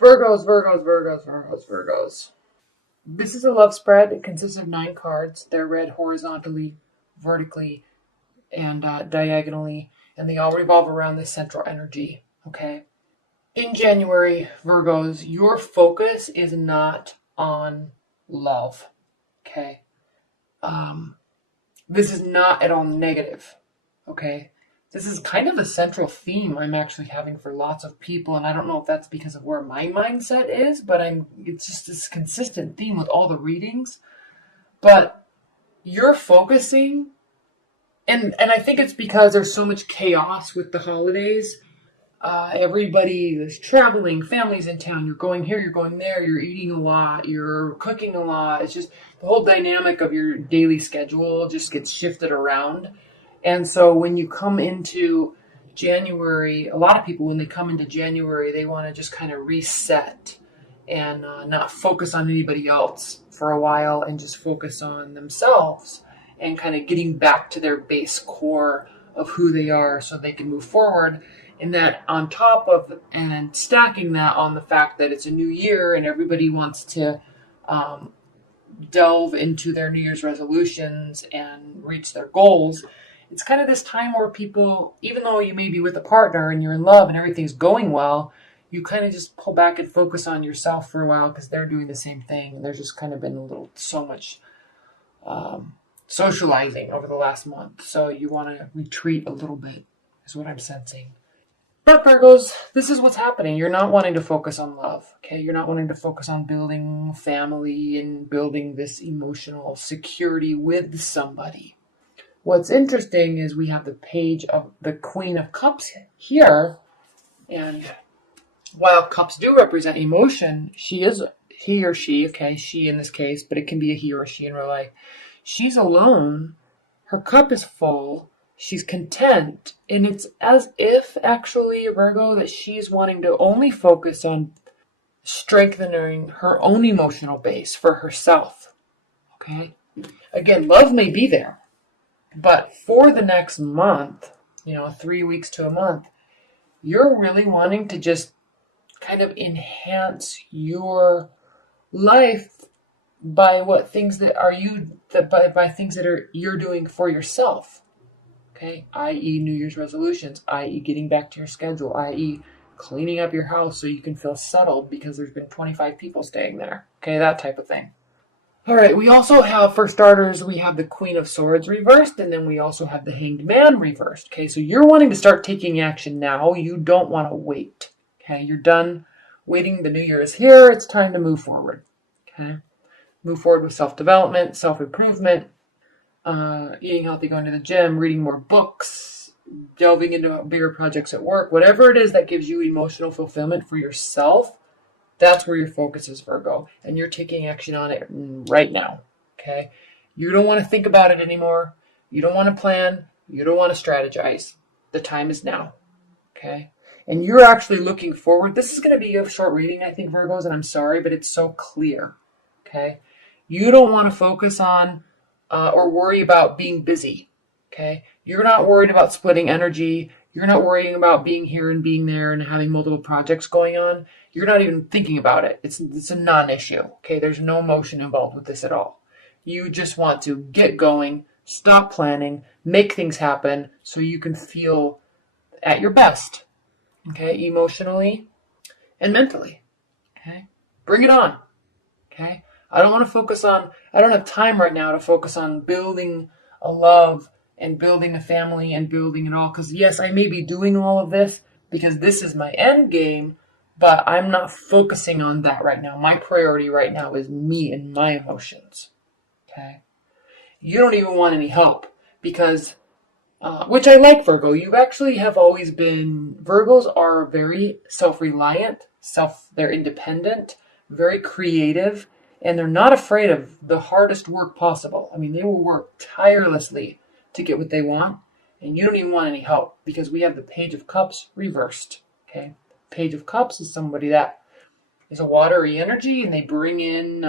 Virgos, Virgos, Virgos, Virgos, Virgos. This is a love spread. It consists of 9 cards. They're read horizontally, vertically, and diagonally, and they all revolve around this central energy. Okay. In January, Virgos, your focus is not on love. Okay. This is not at all negative. Okay. This is kind of a central theme I'm actually having for lots of people, and I don't know if that's because of where my mindset is, but it's just this consistent theme with all the readings. But you're focusing, and I think it's because there's so much chaos with the holidays. Everybody is traveling, families in town, you're going here, you're going there, you're eating a lot, you're cooking a lot. It's just the whole dynamic of your daily schedule just gets shifted around. And so when you come into January, a lot of people, when they come into January, they want to just kind of reset and not focus on anybody else for a while and just focus on themselves and kind of getting back to their base core of who they are so they can move forward. And that on top of, and stacking that on the fact that it's a new year and everybody wants to delve into their New Year's resolutions and reach their goals. It's kind of this time where people, even though you may be with a partner and you're in love and everything's going well, you kind of just pull back and focus on yourself for a while because they're doing the same thing. And there's just kind of been so much socializing over the last month. So you want to retreat a little bit is what I'm sensing. But Virgos, this is what's happening. You're not wanting to focus on love, okay? You're not wanting to focus on building family and building this emotional security with somebody. What's interesting is we have the page of the Queen of Cups here, and while cups do represent emotion, he or she, okay, she in this case, but it can be a he or a she in real life. She's alone, her cup is full, she's content, and it's as if actually, Virgo, that she's wanting to only focus on strengthening her own emotional base for herself, okay? Again, love may be there. But for the next month, 3 weeks to a month, you're really wanting to just kind of enhance your life by things that you're doing for yourself. Okay, i.e. New Year's resolutions, i.e. getting back to your schedule, i.e. cleaning up your house so you can feel settled because there's been 25 people staying there. Okay, that type of thing. All right, we also have, for starters, we have the Queen of Swords reversed, and then we also have the Hanged Man reversed. Okay, so you're wanting to start taking action now. You don't want to wait. Okay, you're done waiting. The new year is here. It's time to move forward. Okay, move forward with self-development, self-improvement, eating healthy, going to the gym, reading more books, delving into bigger projects at work, whatever it is that gives you emotional fulfillment for yourself. That's where your focus is, Virgo, and you're taking action on it right now, okay? You don't want to think about it anymore. You don't want to plan. You don't want to strategize. The time is now, okay? And you're actually looking forward. This is going to be a short reading, I think, Virgos, and I'm sorry, but it's so clear, okay? You don't want to focus on or worry about being busy, okay? You're not worried about splitting energy. You're not worrying about being here and being there and having multiple projects going on. You're not even thinking about it. It's a non-issue, okay? There's no emotion involved with this at all. You just want to get going, stop planning, make things happen so you can feel at your best, okay? Emotionally and mentally, okay? Bring it on, okay? I don't have time right now to focus on building a love and building a family and building it all. Because yes, I may be doing all of this because this is my end game, but I'm not focusing on that right now. My priority right now is me and my emotions. Okay? You don't even want any help because, which I like, Virgo. You actually have always been, Virgos are very self-reliant, they're independent, very creative, and they're not afraid of the hardest work possible. I mean, they will work tirelessly to get what they want, and you don't even want any help because we have the Page of Cups reversed. Okay, Page of Cups is somebody that is a watery energy, and they bring in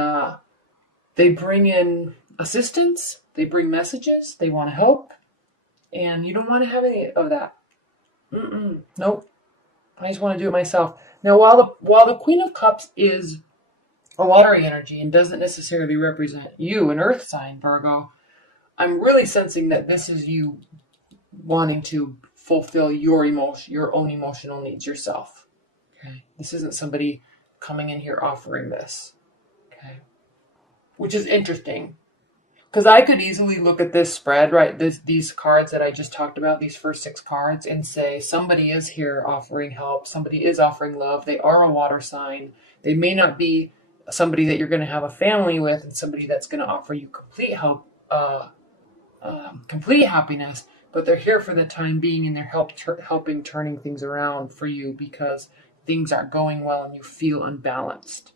assistance, they bring messages, they want to help, and you don't want to have any of that. Nope. I just want to do it myself. Now, while the Queen of Cups is a watery energy and doesn't necessarily represent you, an earth sign, Virgo, I'm really sensing that this is you wanting to fulfill your own emotional needs yourself. Okay. This isn't somebody coming in here offering this. Okay. Which is interesting. Because I could easily look at this spread, right? These cards that I just talked about, these first 6 cards, and say somebody is here offering help. Somebody is offering love. They are a water sign. They may not be somebody that you're going to have a family with, and somebody that's going to offer you complete help, complete happiness. But they're here for the time being, and they're helping turning things around for you because things aren't going well and you feel unbalanced.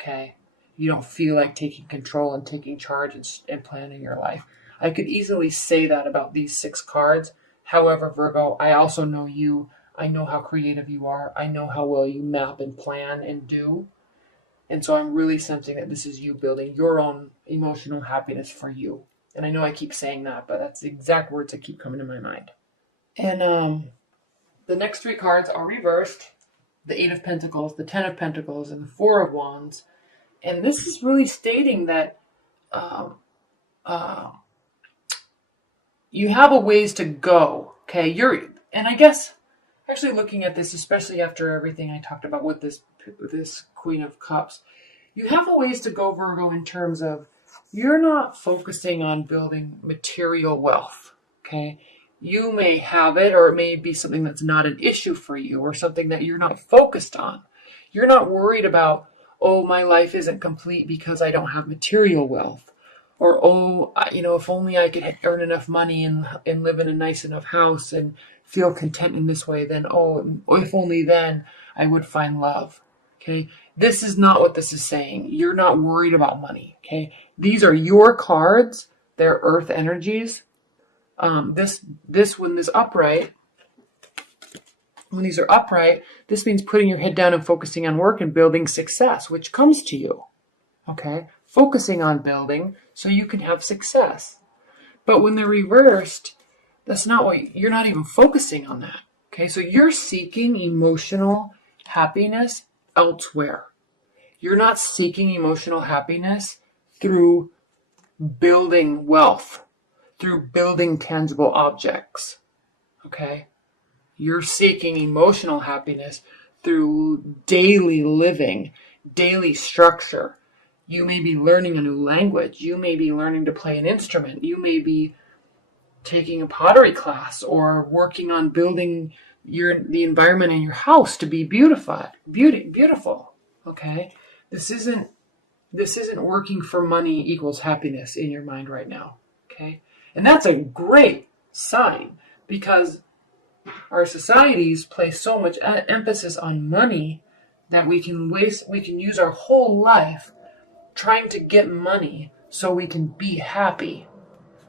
Okay. You don't feel like taking control and taking charge and planning your life. I could easily say that about these 6 cards. However, Virgo, I also know you. I know how creative you are. I know how well you map and plan and do. And so I'm really sensing that this is you building your own emotional happiness for you. And I know I keep saying that, but that's the exact words that keep coming to my mind. And the next 3 cards are reversed. The 8 of Pentacles, the 10 of Pentacles, and the 4 of Wands. And this is really stating that you have a ways to go. Okay, and I guess actually looking at this, especially after everything I talked about with this Queen of Cups, you have a ways to go, Virgo, in terms of you're not focusing on building material wealth. Okay, you may have it, or it may be something that's not an issue for you, or something that you're not focused on. You're not worried about, oh, my life isn't complete because I don't have material wealth. Or, oh, if only I could earn enough money and live in a nice enough house and feel content in this way, then, oh, if only then I would find love. Okay? This is not what this is saying. You're not worried about money. Okay? These are your cards. They're earth energies. When these are upright, this means putting your head down and focusing on work and building success, which comes to you. Okay? Focusing on building so you can have success. But when they're reversed, that's not what you're not even focusing on that. Okay? So you're seeking emotional happiness elsewhere. You're not seeking emotional happiness through building wealth, through building tangible objects. Okay? You're seeking emotional happiness through daily living, daily structure. You may be learning a new language. You may be learning to play an instrument. You may be taking a pottery class or working on building the environment in your house to be beautiful. Okay? This isn't working for money equals happiness in your mind right now. Okay? And that's a great sign, because our societies place so much emphasis on money that we can use our whole life trying to get money so we can be happy,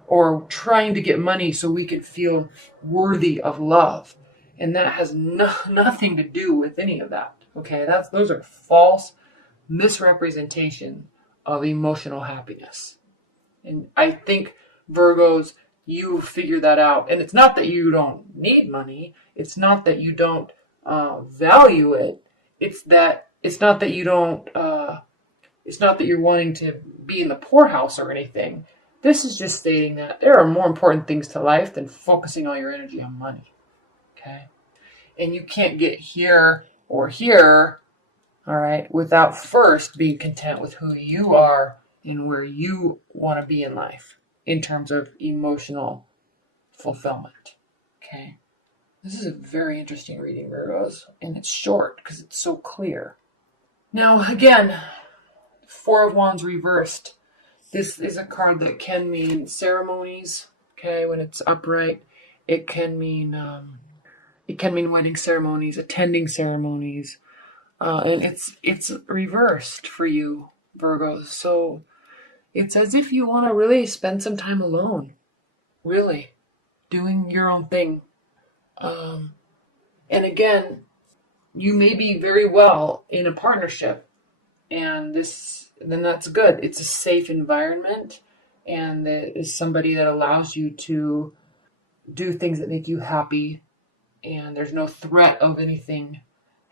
or trying to get money so we can feel worthy of love. And that has nothing to do with any of that. Okay, those are false misrepresentation of emotional happiness. And I think Virgos, you figure that out. And it's not that you don't need money. It's not that you don't value it. It's not that you don't. It's not that you're wanting to be in the poorhouse or anything. This is just stating that there are more important things to life than focusing all your energy on money. Okay, and you can't get here or here, all right, without first being content with who you are and where you want to be in life in terms of emotional fulfillment. Okay. This is a very interesting reading, Virgos, and it's short because it's so clear. Now, again, 4 of Wands reversed. This is a card that can mean ceremonies, okay, when it's upright. It can mean wedding ceremonies, attending ceremonies, and it's reversed for you, Virgos. So it's as if you want to really spend some time alone, really, doing your own thing. And again, you may be very well in a partnership, and then that's good. It's a safe environment, and it is somebody that allows you to do things that make you happy, and there's no threat of anything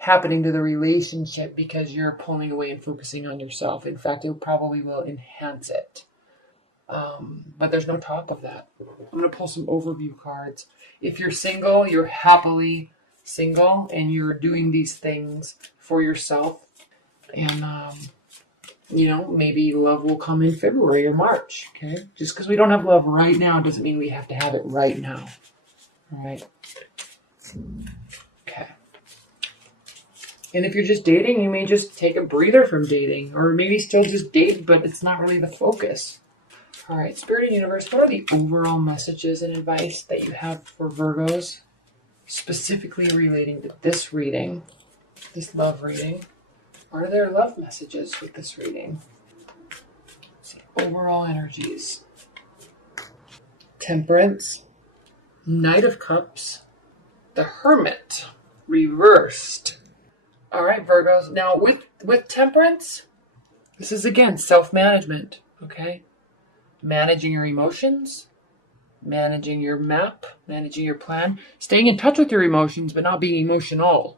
happening to the relationship because you're pulling away and focusing on yourself. In fact, it probably will enhance it. But there's no talk of that. I'm going to pull some overview cards. If you're single, you're happily single and you're doing these things for yourself. And, maybe love will come in February or March. Okay. Just because we don't have love right now doesn't mean we have to have it right now. All right. Okay. And if you're just dating, you may just take a breather from dating, or maybe still just date, but it's not really the focus. All right, Spirit and Universe, what are the overall messages and advice that you have for Virgos, specifically relating to this reading, this love reading? Are there love messages with this reading? Let's see, overall energies. Temperance, Knight of Cups, the Hermit, reversed. All right, Virgos. Now, with Temperance, this is, again, self-management, okay? Managing your emotions, managing your map, managing your plan, staying in touch with your emotions, but not being emotional.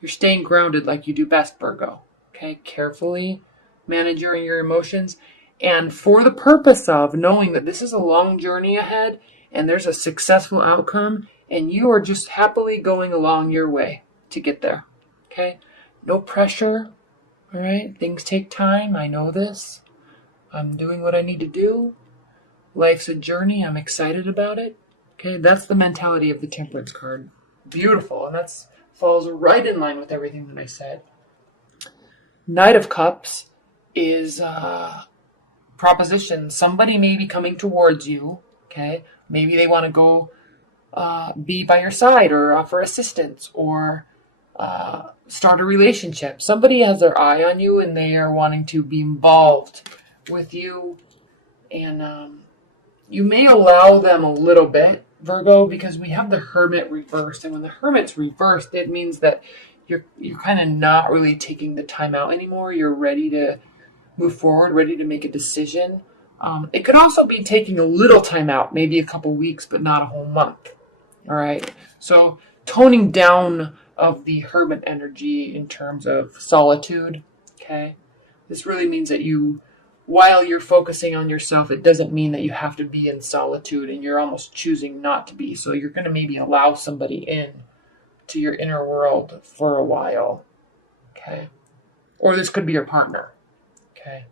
You're staying grounded like you do best, Virgo. Okay, carefully manage your emotions, and for the purpose of knowing that this is a long journey ahead and there's a successful outcome, and you are just happily going along your way to get there. Okay, no pressure. All right, things take time. I know this. I'm doing what I need to do. Life's a journey. I'm excited about it. Okay, that's the mentality of the Temperance card. Beautiful, and that falls right in line with everything that I said. Knight of Cups is proposition. Somebody may be coming towards you. Okay, maybe they want to go be by your side or offer assistance or start a relationship. Somebody has their eye on you and they are wanting to be involved with you, and you may allow them a little bit, Virgo, because we have the Hermit reversed, and when the Hermit's reversed, it means that you're kind of not really taking the time out anymore. You're ready to move forward, ready to make a decision. It could also be taking a little time out, maybe a couple weeks, but not a whole month. All right, so toning down of the Hermit energy in terms of solitude. Okay, this really means that while you're focusing on yourself, it doesn't mean that you have to be in solitude, and you're almost choosing not to be. So you're going to maybe allow somebody in to your inner world for a while. Okay. Or this could be your partner. Okay.